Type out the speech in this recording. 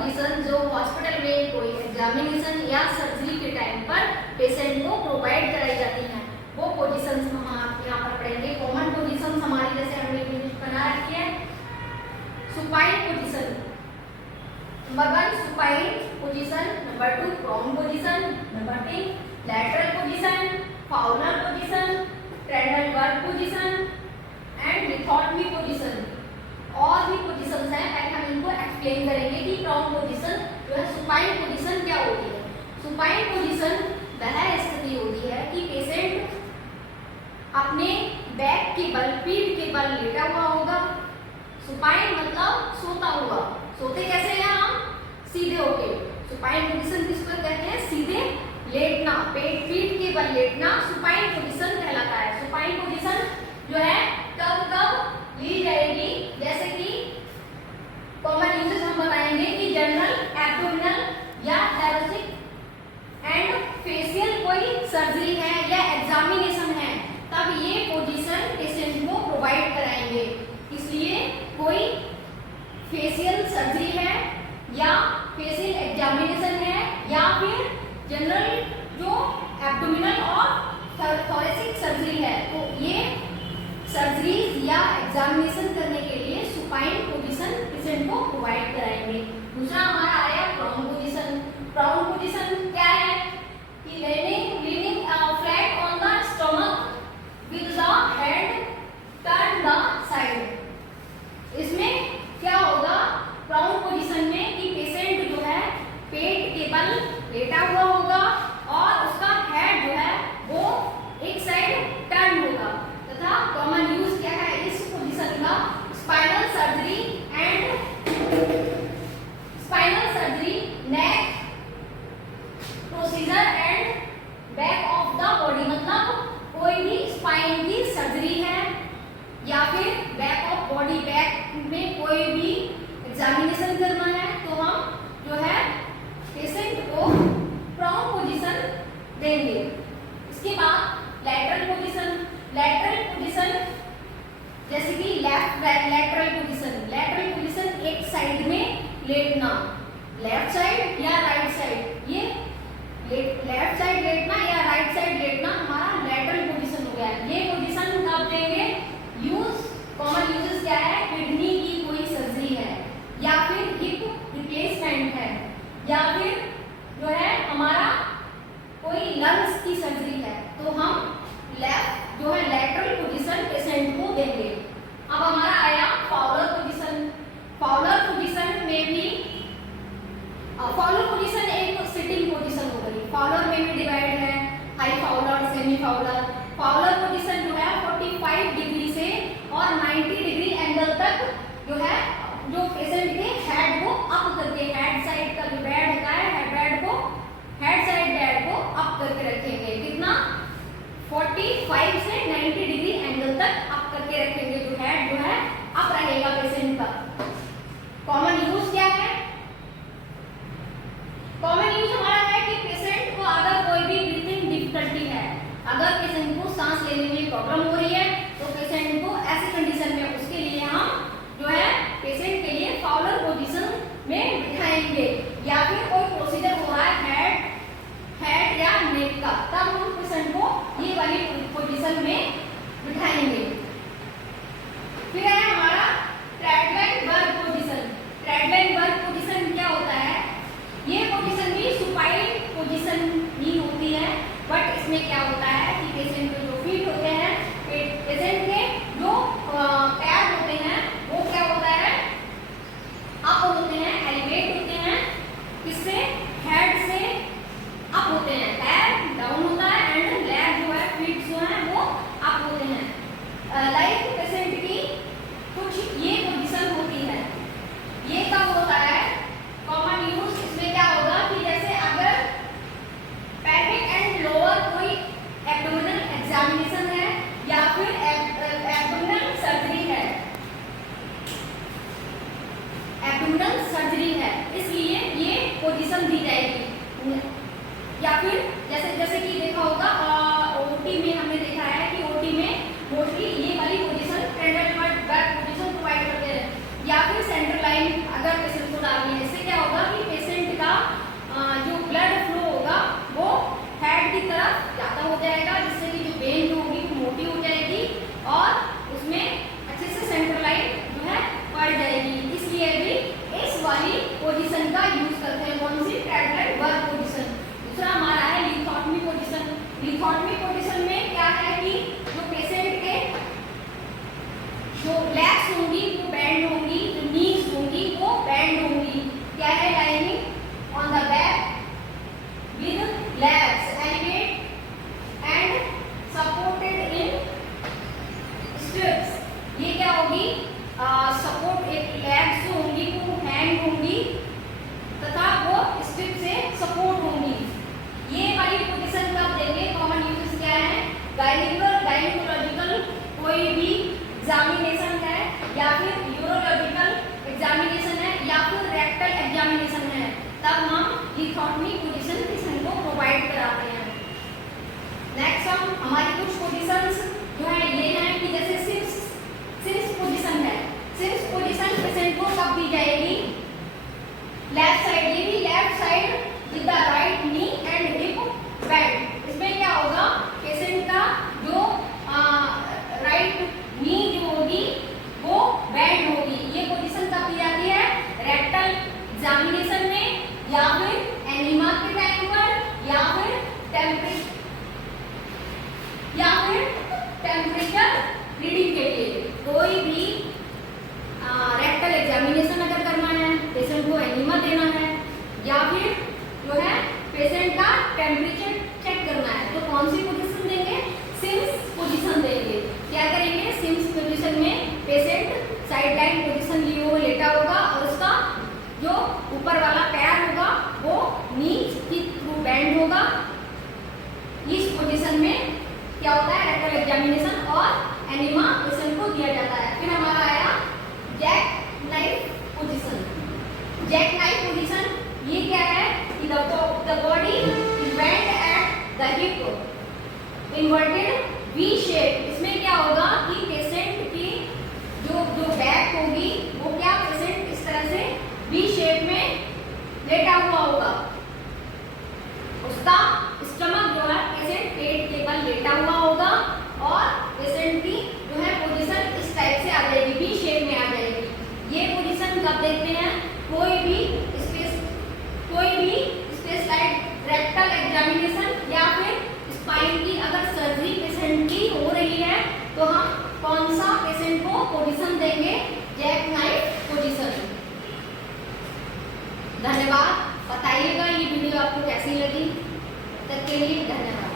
Position जो hospital में कोई एग्जामिनेशन या सर्जरी के टाइम पर पेशेंट को प्रोवाइड कराई जाती हैं, वो पोजीशंस हम यहाँ पर पढ़ेंगे। कॉमन पोजीशंस हमारी जैसे हमने बना रखी है, supine position, number 1 supine position, number 2 prone position, number 3 lateral position, Fowler position, Trendelenburg position and lithotomy position. और भी पोजीशंस हैं, पहले हम इनको एक्सप्लेन करेंगे कि प्राउन पोजीशन जो है, सुपाइन पोजीशन क्या होती है। सुपाइन पोजीशन वह स्थिति होती है कि पेशेंट अपने बैक के बल, पीठ के बल लेटा हुआ होगा। सुपाइन मतलब सोता हुआ, सोते कैसे हैं हम, सीधे होके। सुपाइन पोजीशन किसको कहते हैं, सीधे लेटना, पीठ के बल लेटना सुपाइन पोजीशन कहलाता है। सुपाइन पोजीशन जो है कब कब ली जाएगी, जैसे कि कॉमन यूजेस हम बताएंगे कि जनरल, एब्डोमिनल या थोरेसिक एंड फेशियल कोई सर्जरी है या एग्जामिनेशन है, तब ये पोजीशन पेशेंट को प्रोवाइड कराएंगे। इसलिए कोई फेशियल सर्जरी है या फेशियल एग्जामिनेशन है या फिर जनरल जो एब्डोमिनल और थोरेसिक सर्जरी है, तो ये सर्जरीज या एग्जामिनेशन करने के लिए सुपाइन पोजीशन पेशेंट को प्रोवाइड कराएंगे। दूसरा हमारा आया प्राउन पोजीशन। प्राउन पोजीशन क्या है कि leaning flat on the stomach with the head turn the side. इसमें क्या होगा प्राउन पोजीशन में कि पेशेंट जो है पेट के बल लेटा हुआ होगा और उसका हेड जो है वो एक साइड टर्न होगा, तथा कॉमन यूज क्या है इस पोजीशन का, spinal surgery neck procedure and back of the body. मतलब कोई भी स्पाइन की सर्जरी है या फिर बैक ऑफ बॉडी, बैक में कोई भी एग्जामिनेशन करना है, तो हम जो है पेशेंट को प्राउन पोजीशन देंगे। इसके बाद लैटरल पोजीशन। लैटरल पोजीशन जैसे कि लैटरल पोजीशन एक साइड में लेटना, लेफ्ट साइड या राइट साइड, ये लेफ्ट साइड लेटना या राइट साइड लेटना हमारा लैटरल पोजीशन हो गया। ये पोजीशन कब देंगे, कॉमन यूजेस क्या है, किडनी की कोई सर्जरी है या फिर हिप रिप्लेसमेंट है या फिर जो है हमारा कोई लंग्स की सर्जरी है, तो हम जो है लैटरल पोजीशन पेशेंट को देंगे। अब हमारा आया फाउलर पोजीशन। फाउलर पोजीशन में भी फाउलर पोजीशन एक सिटिंग पोजीशन हो गई। फाउलर में भी डिवाइड है, high Fowler, semi Fowler. Fowler position जो है 45 डिग्री से और 90 डिग्री एंगल तक जो है, जो पेशेंट के हेड को अप करके, हेड साइड का जो बेड होता है, हेड साइड बेड को अप करके रखेंगे। कितना, 45 से 90 डिग्री एंगल तक अप करके रखेंगे, जो हेड जो है अप रहेगा पेशेंट का। कॉमन यूज क्या है, कॉमन यूज हमारा है कि पेशेंट को अगर कोई भी ब्रीथिंग डिफिकल्टी है, अगर पेशेंट को सांस लेने में प्रॉब्लम हो रही है, तो पेशेंट को ऐसी कंडीशन में उसके लिए हम जो है पेशेंट के लिए फाउलर पोजीशन में बिठाएंगे। या फिर कोई प्रोसीजर हो रहा है हेड या नेक का, तब हम पेशेंट को ये वाली पोजीशन में बिठाएंगे। फिर है हमारा ट्रेडलाइन वर्क पोजीशन। ट्रेडलाइन वर्क पोजीशन क्या होता है, ये पोजीशन भी सुपाइन पोजीशन ही होती है, बट इसमें क्या होता है कि पेशेंट के जो फीट होते हैं, पेशेंट के जो पैर होते हैं, वो क्या होता है, अप होते हैं, एलिवेट होते हैं, किससे, हेड से अप होते हैं, पैर डाउन होता है एंड लेग जो है, फीट जो है वो अप होते हैं। लाइक पेशेंट की कुछ ये पोजीशन होती है, ये कब होता है, कॉमन यूज इसमें क्या होगा कि जैसे अगर पेल्विक एंड लोअर कोई की तरफ ज्यादा हो जाएगा, जिससे कि जो वेन होगी वो मोटी हो जाएगी और उसमें अच्छे से सेंट्रल लाइन जो है पड़ जाएगी। इसलिए भी इस वाली पोजीशन का यूज करते हैं। कौन सी? Triangle work position. दूसरा हमारा है लिथोटमी पोजीशन। लिथोटमी पोजीशन में क्या है कि जो पेशेंट के जो लेग्स होंगी वो बेंड होंगी, जो नीज होंगी वो बेंड होंगी। क्या है? Lining on the back with legs elevate and supported in strips. ये क्या होगी? सपोर्ट एक लेग्स जो होंगी वो हैंग होंगी तथा वो स्ट्रिप से सपोर्ट होंगी। ये वाली पोजीशन कब देंगे? कॉमन यूजेस क्या है? गायनिकोलॉजिकल कोई भी एग्जामिनेशन है या फिर यूरोलॉजिकल एग्जामिनेशन है या फिर रेक्टल एग्जामिनेशन है, तब हम लिथोटमी पोजीशन पेशेंट को प्रोवाइड कराते हैं। नेक्स्ट हमारी कुछ पोजीशंस जो है ये है कि जैसे सिम्स पोजीशन है। सिम्स पोजीशन पेशेंट को कब दी जाएगी? लेफ्ट साइड, ये भी left side with the right knee and hip bend. इसमें क्या होगा? पेशेंट का जो राइट नी जो होगी वो बेंड होगी। ये पोजीशन कब दी जाती है? रेक्टल एग्जामिनेशन में या फिर एनीमा के टाइम पर या फिर टेम्परेचर रीडिंग के लिए। कोई भी रेक्टल एग्जामिनेशन अगर करना है, पेशेंट को एनीमा देना है या फिर जो है पेशेंट का टेम्परेचर चेक करना है, तो कौन सी पोजीशन देंगे? सिम्स पोजीशन देंगे। क्या करेंगे? सिम्स पोजीशन में पेशेंट साइड लाइन पोजीशन लिए हुए लेटा होगा और उसका जो ऊपर वाला पैर होगा वो नीज की थ्रू बेंड होगा। इस पोजीशन में क्या होता है? रेक्टल एग्जामिनेशन और एनीमा पेशेंट को दिया जाता है। फिर हमारा आया jack knife position. Jack knife position ये क्या है कि the body is bend at the hip inverted V shape. इसमें क्या होगा कि पेशेंट की जो बैक होगी वो क्या पेशेंट इस तरह से वी शेप में लेटा हुआ होगा। उसका स्टमक जो है पेशेंट पेट के बल लेटा हुआ होगा और पेशेंट की जो है पोजीशन इस टाइप से आ जाएगी, वी शेप में आ जाएगी। ये पोजीशन कब देखते हैं? कोई भी स्पेशलाइज्ड रेक्टल एग्जामिनेशन या फिर स्पाइन की अगर सर्जरी पेशेंट की हो रही है तो हम कौन सा पेशेंट को पोजीशन देंगे? Jack knife position. धन्यवाद। बताइएगा ये वीडियो आपको कैसी लगी। तब के लिए धन्यवाद।